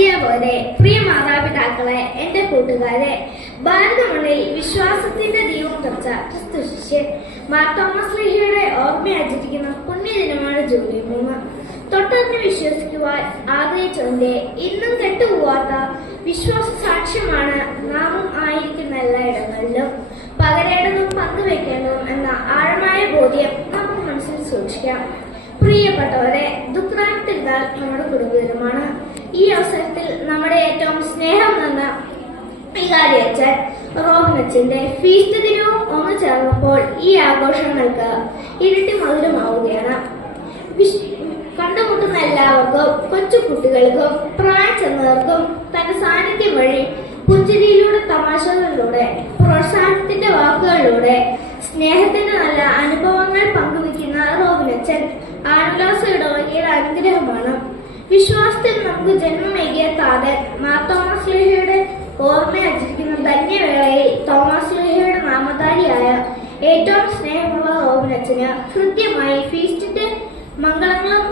അധ്യാപകരെ, പ്രിയ മാതാപിതാക്കളെ, എന്റെ കൂട്ടുകാരെ, ഭാരതമണ്ണിൽ വിശ്വാസത്തിന്റെ ദീപം തെറിച്ച ക്രിസ്തു ശിഷ്യൻ മാർ തോമസ് ലീഹയുടെ ഓർമ്മയാചരിക്കുന്ന പുണ്യദിനമാണ് ജൂലൈ 3. തൊട്ടറിഞ്ഞ് വിശ്വസിക്കുവാൻ ആഗ്രഹിച്ചതിന്റെ ഇന്നും കെട്ടുപോവാത്ത വിശ്വാസ സാക്ഷ്യമാണ് നാമും ആയിരിക്കുന്ന എല്ലായിടങ്ങളിലും. പകരേണ്ടതും പങ്കുവെക്കേണ്ടതും എന്ന ആഴമായ ബോധ്യം നമുക്ക് മനസ്സിൽ സൂക്ഷിക്കാം. പ്രിയപ്പെട്ടവരെ, ദുഃഖാൻ തിരുനാൾ നമ്മുടെ കുടുംബദിനമാണ്. ഈ അവസരത്തിൽ നമ്മുടെ ഏറ്റവും സ്നേഹം നിന്ന വികാരി അച്ഛൻ റോബിനച്ഛന്റെ ഫീസ്റ്റ് ദിനവും ഒന്ന് ചേർന്നപ്പോൾ ഈ ആഘോഷങ്ങൾക്ക് ഇരട്ടി മധുരമാവുകയാണ്. കണ്ടുമുട്ടുന്ന എല്ലാവർക്കും, കൊച്ചു കുട്ടികൾക്കും പ്രായം ചെന്നവർക്കും തന്റെ സാന്നിധ്യം വഴി പുഞ്ചിരിയിലൂടെ, തമാശകളിലൂടെ, പ്രോത്സാഹനത്തിന്റെ വാക്കുകളിലൂടെ സ്നേഹത്തിന്റെ നല്ല അനുഭവങ്ങൾ പങ്കുവയ്ക്കുന്ന റോബിനച്ഛൻ ആനന്ദാസ ഇടവകയുടെ അനുഗ്രഹമാണ്. വിശ്വാസത്തിൽ നമുക്ക് ജന്മമേകിയ താതൻ മാർ തോമസ് ലീഹയുടെ ഓർമ്മയാചരിക്കുന്ന ധന്യവേളയിൽ തോമസ് ലീഹയുടെ നാമധാരിയായ ഏറ്റവും സ്നേഹമുള്ള റോബിനച്ഛന് ഹൃദ്യമായി ഫീസ്റ്റിന്റെ മംഗളങ്ങളും